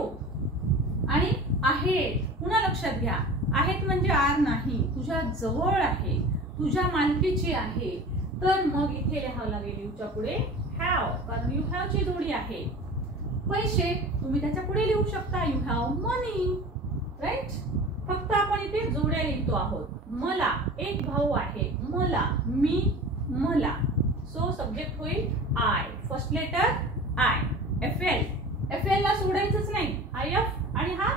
आणि आहेत, पुन्हा लक्षात घ्या, आहेत म्हणजे आर नाही, तुझ्या जवळ आहे, तुझ्या मालकीची आहे. तर मग इथे लिहावं लागेल यूच्या पुढे हॅव, कारण यू हॅव ची जोडी आहे. पैसे तुम्ही त्याच्या पुढे लिहू शकता, यू हॅव मनी. राईट, फक्त आपण इथे जोड्या लिहितो आहोत. मला, एक भाऊ आहे, मला, मी, मला. सो सब्जेक्ट होईल I, first letter I. F L, F L ला सोडायचंच नाही, आय एफ आणि हा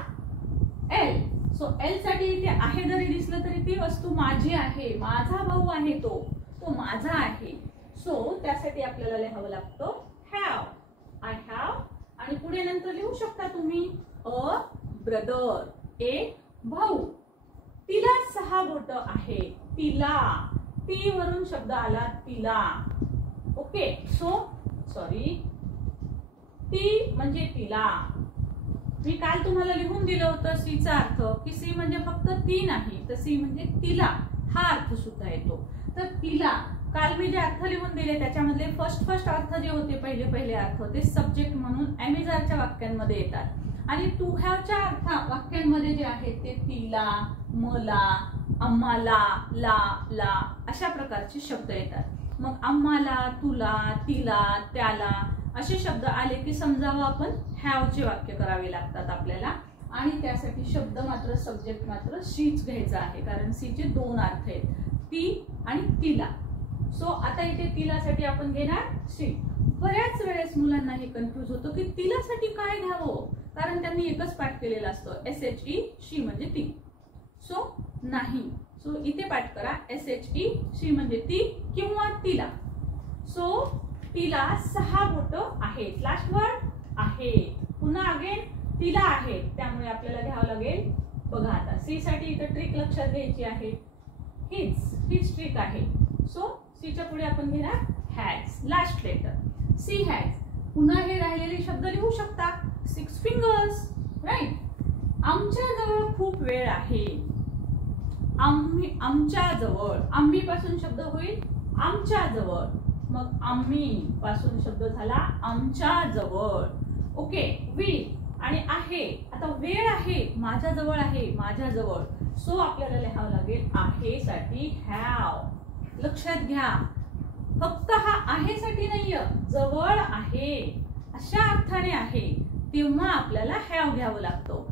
एल. सो एल साठी इथे आहे जरी दिसलं तरी ती वस्तू माझी आहे, माझा भाऊ आहे, तो माझा आहे. सो त्यासाठी आपल्याला लिहावं लागतं हॅव, आय हॅव. आणि पुढे नंतर लिहू शकता तुम्ही अ ब्रदर, एक भाऊ. तिला 6 बोट आहे, तिला, ती वरून शब्द आला तिला. ओके, सो सॉरी, ती म्हणजे तिला. मी काल तुम्हाला लिहून दिलं होतं सीचा अर्थ, की सी म्हणजे फक्त ती नाही, तर सी म्हणजे तिला हा अर्थ सुद्धा येतो. तर तिला काल मी जे अर्थ लिहून दिले त्याच्यामधले फर्स्ट अर्थ जे होते, पहिले अर्थ ते सब्जेक्ट म्हणून एमिजारच्या वाक्यांमध्ये येतात. आणि टू हॅवच्या वाक्यांमध्ये जे आहेत ते तिला, मला, आम्हाला, ला अशा प्रकारचे शब्द येतात. मग आम्हाला, तुला, तिला, त्याला असे शब्द आले की समजावं आपण हॅवचे वाक्य करावे लागतात आपल्याला. आणि त्यासाठी शब्द मात्र, सब्जेक्ट मात्र शीच घ्यायचा आहे, कारण सीचे 2 अर्थ आहेत, ती आणि तिला. सो आता इथे तिलासाठी आपण घेणार शी. बऱ्याच वेळेस मुलांना हे कन्फ्युज होतं की तिलासाठी काय घ्यावं, कारण त्यांनी एकच पाठ केलेला असतो, SHE, शी म्हणजे ती. सो नाही, सो इथे पाठ करा SHE, शी म्हणजे ती किंवा तिला. सो तिला 6 बोट आहेत, लास्ट वर्ड आहे. पुन्हा अगेन तिला आहे, त्यामुळे आपल्याला घ्यावं लागेल बघा. आता सी साठी इथं ट्रिक लक्षात घ्यायची आहे, हीच ट्रिक आहे. सो सीच्या पुढे आपण घेणार has, last letter C has. पुन्हा हे राहिलेले शब्द लिहू शकता, 6 फिंगर्स. राईट, आमच्या जवळ खूप वेळ आहे, आम्ही, आमच्या जवळ, आम्ही पासून शब्द होईल आमच्या जवळ, मग आम्ही पासून शब्द झाला आमच्या जवळ. ओके, विल आणि आहे. आता वेळ आहे, माझ्या जवळ आहे, माझ्या जवळ. सो आपल्याला लिहावं लागेल आहे साठी हॅव. लक्षात घ्या, फक्त हा आहे साठी नाहीये, जवळ आहे अशा अर्थाने आहे तेव्हा आपल्याला हॅव घ्यावं लागतं.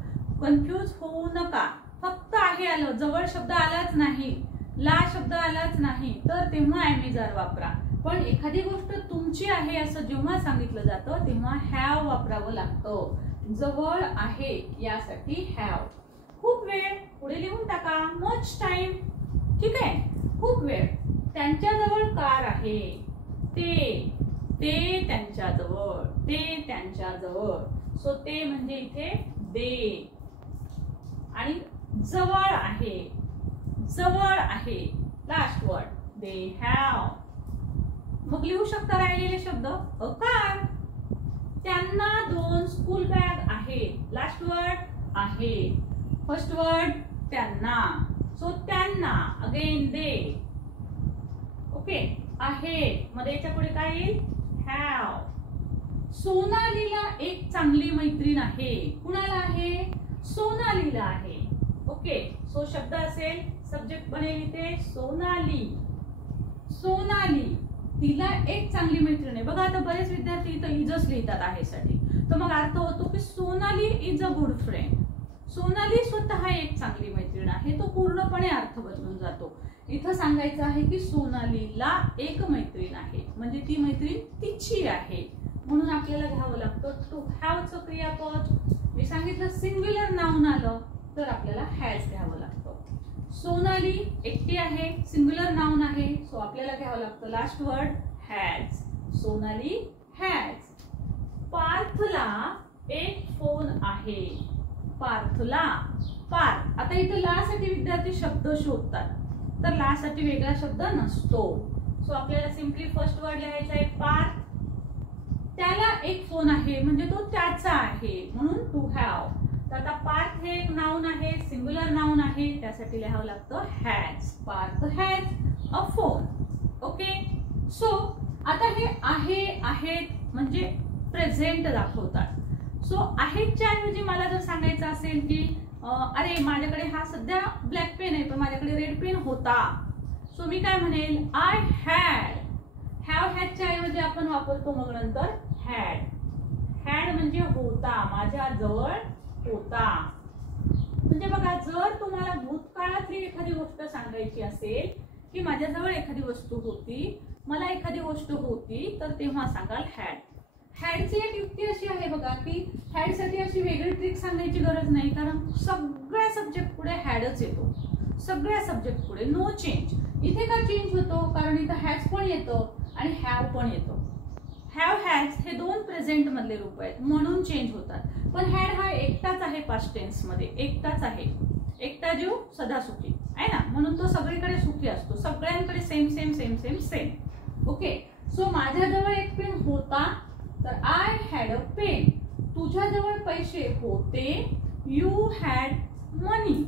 कन्फ्यूज होऊ नका. फक्त आहे आलं, जवळ शब्द आलाच नाही, ला शब्द आलाच नाही, तर तेव्हा एम इज आर वापरा. पण एखादी गोष्ट तुमची आहे असं जेव्हा सांगितलं जातं तेव्हा हॅव वापरावं लागतं. जवळ आहे यासाठी हॅव. खूप वेळ, पुढे लिहून टाका. Much time. ठीक आहे, खूप वेळ. त्यांच्याजवळ कार आहे. ते त्यांच्याजवळ, ते त्यांच्याजवळ. सो ते म्हणजे इथे दे. आणि जवळ आहे, जवळ आहे, लास्ट वर्ड दे हॅव. मग लिहू शकता राहिलेले शब्द. A car. त्यांना 2 स्कूल बॅग आहेत. लास्ट वर्ड आहे. फर्स्ट वर्ड त्यांना. सो त्यांना अगेन दे. ओके, आहे मध्ये याच्या पुढे काय येईल? हॅव. सोनालीला एक चांगली मैत्रीण आहे. कुणाला आहे? सोनालीला आहे. ओके, सो शब्द असेल, सब्जेक्ट बनेल इथे सोनाली. सोनाली तिला एक चांगली मैत्रीण आहे. बघा आता बरेच विद्यार्थी इथं इजच लिहितात आहे साठी, तर मग अर्थ होतो की Sonali is a good friend. Sonali स्वतः एक चांगली मैत्रीण आहे. तो पूर्णपणे अर्थ बदलून जातो. इथं सांगायचं आहे की सोनालीला एक मैत्रीण आहे, म्हणजे ती मैत्रीण तिची आहे. म्हणून आपल्याला घ्यावं लागतं टू हॅवचं क्रियापद. मी सांगितलं सिंग्युलर नाउन आलं तर आपल्याला हॅज घ्यावं लागतं. सोनाली एकटी आहे, सिंग्युलर नाउन आहे, सो आपल्याला घ्यावं लागतं last word has. Sonali has. पार्थला एक फोन आहे. पार्थला. पार्थ. आता इथं ला साठी विद्यार्थी शब्द शोधतात, तर ला साठी वेगळा शब्द नसतो. सो आपल्याला सिम्पली फर्स्ट वर्ड लिहायचा आहे पार्थ. त्याला एक फोन आहे म्हणजे तो त्याचा आहे, म्हणून टू हॅव. तर आता पार्थ हे एक नाउन आहे, सिंग्युलर नाउन आहे, त्यासाठी लिहावं लागतं has. Parth has a phone. Okay, so आता हे आहे आहेत म्हणजे प्रेझेंट दाखवतात. सो आहेच्या ऐवजी मला जर सांगायचं असेल की अरे माझ्याकडे हा सध्या ब्लॅक पेन आहे पण माझ्याकडे रेड पेन होता, सो मी काय म्हणेल? I had. हॅव हॅडच्या ऐवजी आपण वापरतो मग नंतर हॅड. हॅड म्हणजे होता, माझ्या जवळ होता. म्हणजे बघा, जर तुम्हाला भूतकाळातली एखादी गोष्ट सांगायची असेल की माझ्याजवळ एखादी वस्तू होती, मला एखादी गोष्ट होती, तर तेव्हा सांगाल हॅड. हॅडची एक युक्ती अशी आहे बघा की हॅडसाठी अशी वेगळी ट्रिक सांगायची गरज नाही, कारण सगळ्या सब्जेक्ट पुढे हॅडच येतो. सगळ्या सब्जेक्ट पुढे नो चेंज. इथे का चेंज होतो? कारण इथं हॅज पण येतो आणि हॅव पण येतो. हॅव हॅज हे 2 प्रेझेंट मधले रूप आहेत म्हणून चेंज होतात. पण हॅड हा एकटाच आहे पास्ट टेन्स मध्ये, एकटाच आहे. एकटा जीव सदा सुखी आहे ना, म्हणून तो सगळीकडे सुखी असतो. सगळ्यांकडे same same same same same. Okay, so माझ्याजवळ एक पेन होता, तर आय हॅड अ पेन. तुझ्याजवळ पैसे होते, यू हॅड मनी.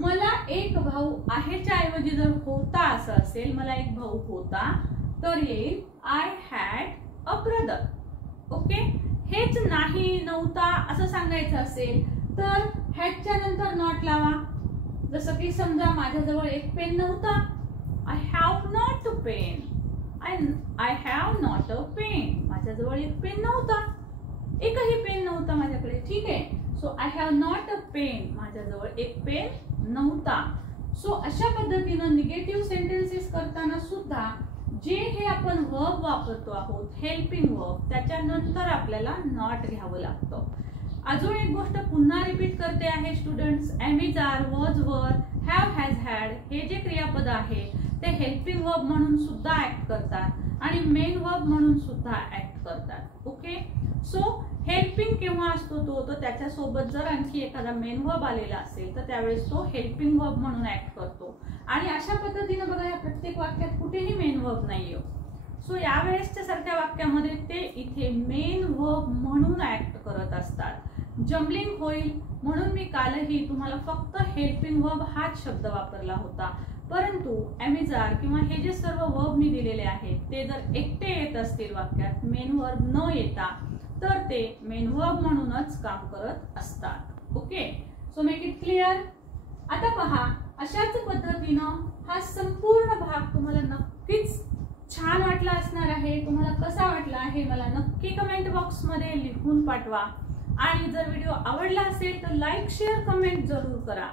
मला एक भाऊ आहेच्या ऐवजी जर होता असं असेल, मला एक भाऊ होता, तर येईल I had a brother. Okay, हेच नाही नव्हता असं सांगायचं असेल तर हॅडच्या नंतर नॉट लावा. जसं की समजा माझ्याजवळ एक पेन नव्हता, I have not a pen. I have not a pen. माझ्याजवळ एक पेन नव्हता, एकही पेन नव्हता माझ्याकडे. ठीक आहे, so I have not a pen. माझ्याजवळ एक पेन नव्हता. सो अशा पद्धतीनं निगेटिव्ह सेंटेन्सेस करताना सुद्धा जे हे आपण वर्ब वापरतो आहोत, हेल्पिंग वर्ब, त्याच्यानंतर आपल्याला नॉट घ्यावं लागतं. अजून एक गोष्ट पुन्हा रिपीट करते आहे students, am is are, was were, have has had हे जे क्रियापद आहे ते हेल्पिंग वर्ब म्हणून सुद्धा ऍक्ट करतात आणि मेन वर्ब म्हणून सुद्धा ऍक्ट करतात. ओके, सो हेल्पिंग केव्हा असतो तो, तर त्याच्यासोबत जर आणखी एखादा मेन वर्ब आलेला असेल तर त्यावेळेस तो हेल्पिंग वर्ब म्हणून ऍक्ट करतो. आणि अशा पद्धतीने बघा या प्रत्येक वाक्यात कुठेही मेन वर्ब नाहीये. सो यावेळेसच्या सारख्या वाक्यामध्ये ते इथे मेन वर्ब म्हणून ऍक्ट करत असतात. जम्बलिंग होईल म्हणून मी कालही तुम्हाला फक्त हेल्पिंग वर्ब हाच शब्द वापरला होता. परंतु ॲमिजार किंवा हे जे सर्व वर्ब मी दिलेले आहेत ते जर एकटे येत असतील वाक्यात मेन वर्ब न येता तर ते मेन वर्ब म्हणूनच काम करत असतात. Okay, so make it clear. आता पहा, अशाच पद्धतीनं हा संपूर्ण भाग तुम्हाला नक्कीच छान वाटला असणार आहे. तुम्हाला कसा वाटला आहे मला नक्की कमेंट बॉक्स मध्ये लिहून पाठवा. आणि जर व्हिडिओ आवडला असेल तर लाईक शेअर कमेंट जरूर करा.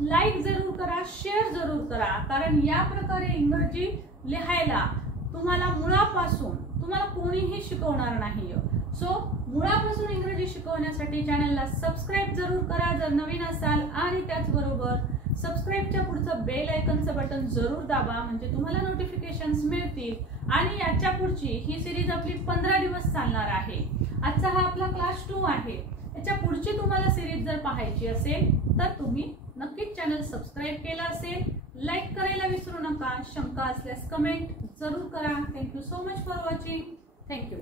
लाईक जरूर करा, शेअर जरूर करा, कारण या प्रकारे इंग्रजी लिहायला तुम्हाला मुळापासून तुम्हाला कोणीही शिकवणार नाही. सो मुळापासून इंग्रजी शिकवण्यासाठी चॅनलला सबस्क्राईब जरूर करा जर नवीन असाल, आणि त्याचबरोबर सबस्क्राईबच्या पुढचं बेल आयकनचं बटन जरूर दाबा, म्हणजे तुम्हाला नोटिफिकेशन्स मिळतील. आणि याच्या पुढची ही सिरीज आपली 15 दिवस चालणार आहे. आजचा हा आपला क्लास 2 आहे. याच्या पुढची तुम्हाला सिरीज जर पाहायची असेल तर तुम्ही नक्कीच चॅनल सबस्क्राईब केला असेल, लाईक करायला विसरू नका. शंका असल्यास कमेंट जरूर करा. Thank you so much for watching. Thank you.